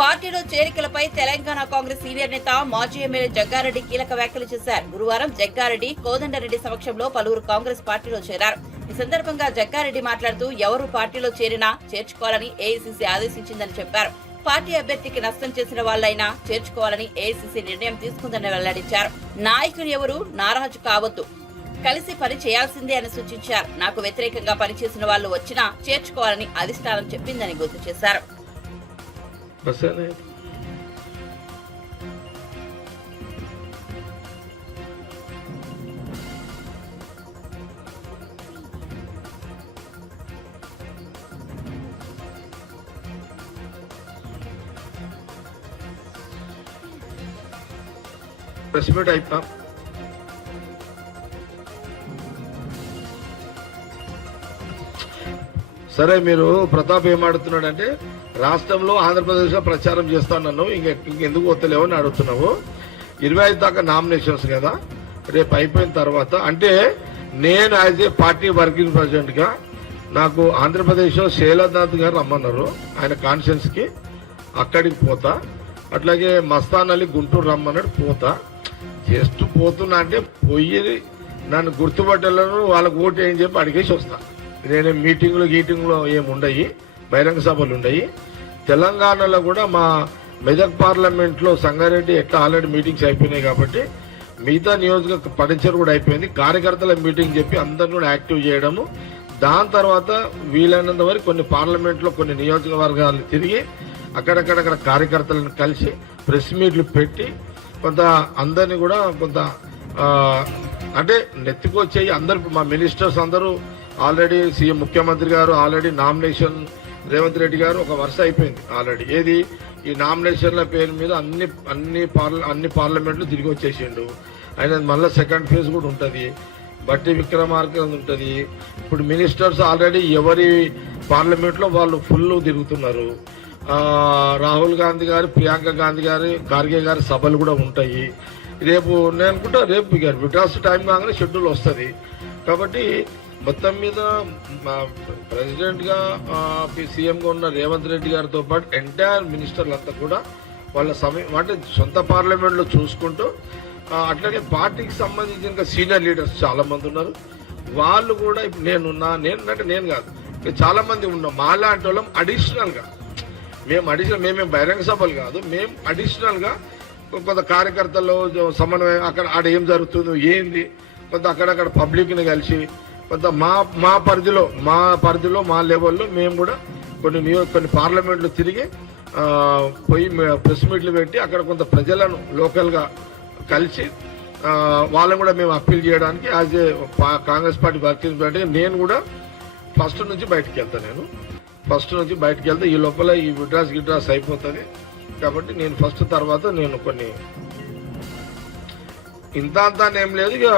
పార్టీలో చేరికలపై తెలంగాణ కాంగ్రెస్ సీనియర్ నేత మాజీ ఎమ్మెల్యే జగ్గారెడ్డి కీలక వ్యాఖ్యలు చేశారు. గురువారం జగ్గారెడ్డి కోదండరెడ్డి సమక్షంలో పలువురు కాంగ్రెస్ పార్టీలో చేరారు. ఈ సందర్భంగా జగ్గారెడ్డి మాట్లాడుతూ ఎవరు పార్టీలో చేరినా చేర్చుకోవాలని ఏఐసీసీ ఆదేశించిందని చెప్పారు. పార్టీ అభ్యర్థికి నష్టం చేసిన వాళ్ళైనా చేర్చుకోవాలని ఏఐసీసీ నిర్ణయం తీసుకుందని వెల్లడించారు. నాయకులు ఎవరు? నారాజు కావద్దు. కలిసి పని చేయాల్సిందే అని సూచించారు. నాకు వ్యతిరేకంగా పనిచేసిన వాళ్ళు వచ్చినా చేర్చుకోవాలని అధిష్టానం చెప్పిందని గుర్తు చేశారు. मसला है Press me type up. సరే మీరు ప్రతాప్ ఏమాడుతున్నాడంటే రాష్ట్రంలో ఆంధ్రప్రదేశ్లో ప్రచారం చేస్తానన్నావు ఇంక ఇంకెందుకు వస్తలేవు అని అడుగుతున్నావు. ఇరవై ఐదు దాకా నామినేషన్స్ కదా రేపు అయిపోయిన తర్వాత అంటే నేను యాజ్ ఏ పార్టీ వర్కింగ్ ప్రెసిడెంట్గా నాకు ఆంధ్రప్రదేశ్లో శైలనాథ్ గారు రమ్మన్నారు ఆయన కాన్ఫరెన్స్ అక్కడికి పోతా. అట్లాగే మస్తాన్ అలీ గుంటూరు రమ్మన్నాడు పోతా. జస్ట్ పోతున్నా అంటే పోయి నన్ను గుర్తుపట్టలను వాళ్ళకు ఓటు ఏం చెప్పి అడిగేసి వస్తాను నేనే మీటింగ్లు గీటింగ్లు ఏమి ఉండయి. బహిరంగ సభలు ఉండయి. తెలంగాణలో కూడా మా మెదక్ పార్లమెంట్లో సంగారెడ్డి ఎట్లా ఆల్రెడీ మీటింగ్స్ అయిపోయినాయి కాబట్టి మిగతా నియోజక పడించర్ కూడా అయిపోయింది. కార్యకర్తల మీటింగ్ చెప్పి అందరిని కూడా యాక్టివ్ చేయడము. దాని తర్వాత వీలైనంత వరకు కొన్ని పార్లమెంట్లో కొన్ని నియోజకవర్గాలు తిరిగి అక్కడక్కడక్కడ కార్యకర్తలను కలిసి ప్రెస్ మీట్లు పెట్టి కొంత అందరిని కూడా కొంత అంటే నెత్తికొచ్చేయి అందరు మా మినిస్టర్స్ అందరూ ఆల్రెడీ సీఎం ముఖ్యమంత్రి గారు ఆల్రెడీ నామినేషన్ రేవంత్ రెడ్డి గారు ఒక వరుస అయిపోయింది ఆల్రెడీ. ఏది? ఈ నామినేషన్ల పేరు మీద అన్ని అన్ని పార్ల అన్ని పార్లమెంట్లు తిరిగి వచ్చేసిండు. ఆయన మళ్ళీ సెకండ్ ఫేజ్ కూడా ఉంటుంది. బట్టి విక్రమార్క ఉంటుంది. ఇప్పుడు మినిస్టర్స్ ఆల్రెడీ ఎవరి పార్లమెంట్లో వాళ్ళు ఫుల్ తిరుగుతున్నారు. రాహుల్ గాంధీ గారు ప్రియాంక గాంధీ గారు ఖార్గే గారి సభలు కూడా ఉంటాయి. రేపు నేను అనుకుంటా రేపు ఇక విటాస్ టైం కాగానే షెడ్యూల్ వస్తుంది. కాబట్టి మొత్తం మీద ప్రెసిడెంట్గా సీఎంగా ఉన్న రేవంత్ రెడ్డి గారితో పాటు ఎంటైర్ మినిస్టర్లంతా కూడా వాళ్ళ సమయం అంటే సొంత పార్లమెంట్లో చూసుకుంటూ అట్లనే పార్టీకి సంబంధించిన సీనియర్ లీడర్స్ చాలామంది ఉన్నారు. వాళ్ళు కూడా ఇప్పుడు నేనున్నా నేను అంటే నేను కాదు. చాలామంది ఉన్నాం. మాలాంటి వాళ్ళం అడిషనల్గా మేము అడిషనల్ మేమేం బహిరంగ సభలు కాదు. మేము అడిషనల్గా కొంత కార్యకర్తలు సమన్వయం అక్కడ ఆడ ఏం జరుగుతుందో ఏంది కొంత అక్కడక్కడ పబ్లిక్ని కలిసి కొంత మా మా పరిధిలో మా పరిధిలో మా లెవెల్లో మేము కూడా కొన్ని నియో కొన్ని పార్లమెంట్లు తిరిగి పోయి ప్రెస్ మీట్లు పెట్టి అక్కడ కొంత ప్రజలను లోకల్గా కలిసి వాళ్ళని కూడా మేము అప్పీల్ చేయడానికి as a Congress party working party నేను కూడా ఫస్ట్ నుంచి బయటికి వెళ్తాను నేను. ఫస్ట్ నుంచి బయటకు వెళ్తే ఈ లోపల ఈ విడ్రాస్ గిడ్రాస్ అయిపోతుంది. కాబట్టి నేను ఫస్ట్ తర్వాత నేను కొన్ని ఇంత అంతా ఏం లేదు. ఇక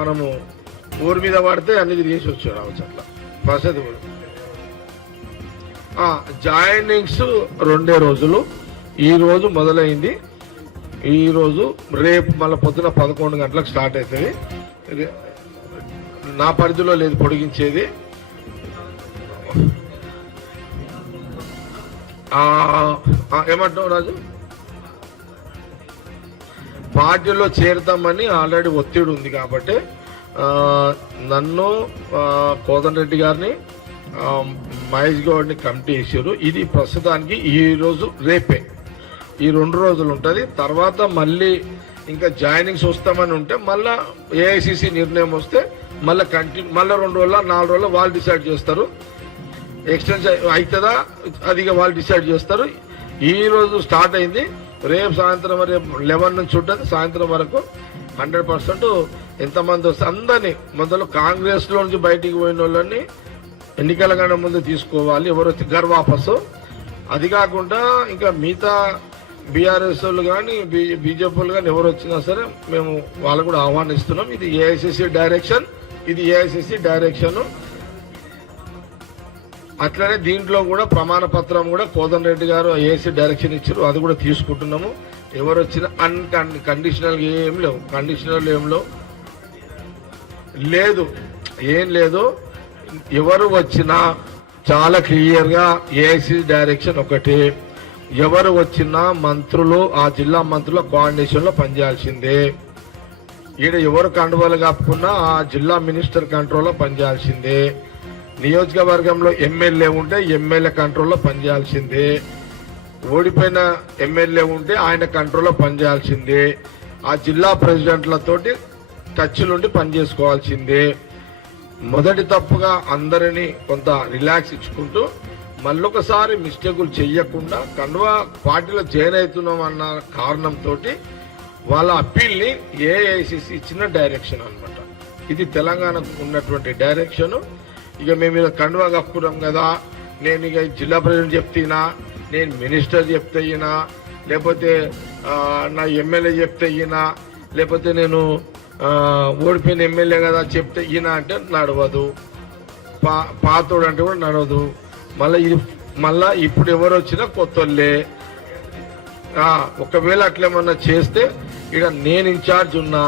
మనము ఊరి మీద పడితే అన్ని తిరిగేసి వచ్చాడు రావచ్చు అట్లా జాయినింగ్స్ రెండే రోజులు. ఈ రోజు మొదలైంది. ఈ రోజు రేపు మళ్ళీ పొద్దున పదకొండు గంటలకు స్టార్ట్ అవుతుంది. నా పరిధిలో లేదు పొడిగించేది. ఏమంటావు ఏమంటున్నావు రాజు? పార్టీలో చేరుతామని ఆల్రెడీ ఒత్తిడి ఉంది కాబట్టి నన్ను కోదండ రెడ్డి గారిని మహేష్ గౌడ్ని కమిటీ ఇచ్చారు. ఇది ప్రస్తుతానికి ఈ రోజు రేపే. ఈ రెండు రోజులు ఉంటుంది. తర్వాత మళ్ళీ ఇంకా జాయినింగ్స్ వస్తామని ఉంటే మళ్ళా ఏఐసిసి నిర్ణయం వస్తే మళ్ళీ కంటిన్యూ మళ్ళీ రెండు రోజుల నాలుగు రోజుల వాళ్ళు డిసైడ్ చేస్తారు. ఎక్స్టెన్షన్ అవుతుందా అది వాళ్ళు డిసైడ్ చేస్తారు. ఈ రోజు స్టార్ట్ అయింది. రేపు సాయంత్రం రేపు లెవెన్ నుంచి ఉంటుంది. సాయంత్రం వరకు హండ్రెడ్ పర్సెంట్ ఎంతమంది వస్తే అందరినీ మొదలు కాంగ్రెస్ నుంచి బయటికి పోయిన వాళ్ళని ఎన్నికల కన్నా ముందు తీసుకోవాలి ఎవరు వచ్చి వాపసు. అది కాకుండా ఇంకా మిగతా బీఆర్ఎస్ వాళ్ళు కానీ బీజేపీ వాళ్ళు కానీ ఎవరు వచ్చినా సరే మేము వాళ్ళు కూడా ఆహ్వానిస్తున్నాం. ఇది ఏఐసిసి డైరెక్షన్ ఇది ఏఐసిసి డైరెక్షన్ అట్లనే దీంట్లో కూడా ప్రమాణ పత్రం కూడా కోదన్ రెడ్డి గారు ఏసీ డైరెక్షన్ ఇచ్చారు. అది కూడా తీసుకుంటున్నాము. ఎవరు వచ్చినా అన్ కండిషనల్ ఏం లేవు. కండిషనల్ ఏం లేవు. లేదు. ఏం లేదు. ఎవరు వచ్చినా చాలా క్లియర్గా ఏసీ డైరెక్షన్ ఒకటి. ఎవరు వచ్చినా మంత్రులు ఆ జిల్లా మంత్రుల కోఆర్డినేషన్లో పనిచేయాల్సిందే. ఈడ ఎవరు కండువాలు కాపుకున్నా ఆ జిల్లా మినిస్టర్ కంట్రోల్లో పనిచేయాల్సిందే. నియోజకవర్గంలో ఎమ్మెల్యే ఉంటే ఎమ్మెల్యే కంట్రోల్లో పనిచేయాల్సిందే. ఓడిపోయిన ఎమ్మెల్యే ఉంటే ఆయన కంట్రోల్లో పనిచేయాల్సిందే. ఆ జిల్లా ప్రెసిడెంట్లతోటి టచ్లుండి పనిచేసుకోవాల్సిందే మొదటి తప్పుగా అందరినీ కొంత రిలాక్స్ ఇచ్చుకుంటూ మళ్ళొకసారి మిస్టేకులు చెయ్యకుండా కండువా పార్టీలో జాయిన్ అవుతున్నాం అన్న కారణంతో వాళ్ళ అప్పీల్ని ఏఐసిసి ఇచ్చిన డైరెక్షన్ అన్నమాట. ఇది తెలంగాణకు ఉన్నటువంటి డైరెక్షన్. ఇక మేము ఇలా కండువా కప్పుకున్నాం కదా నేను ఇక జిల్లా ప్రెసిడెంట్ చెప్తేనా నేను మినిస్టర్ చెప్తే అయినా లేకపోతే నా ఎమ్మెల్యే చెప్తే ఈయన లేకపోతే నేను ఓడిపోయిన ఎమ్మెల్యే కదా చెప్తే ఈయన అంటే నడవదు. పా పాతోడు అంటే కూడా నడవదు. మళ్ళీ ఇది మళ్ళా ఇప్పుడు ఎవరు వచ్చినా కొత్తోళ్ళే ఒకవేళ అట్లేమన్నా చేస్తే ఇక నేను ఇన్ఛార్జ్ ఉన్నా.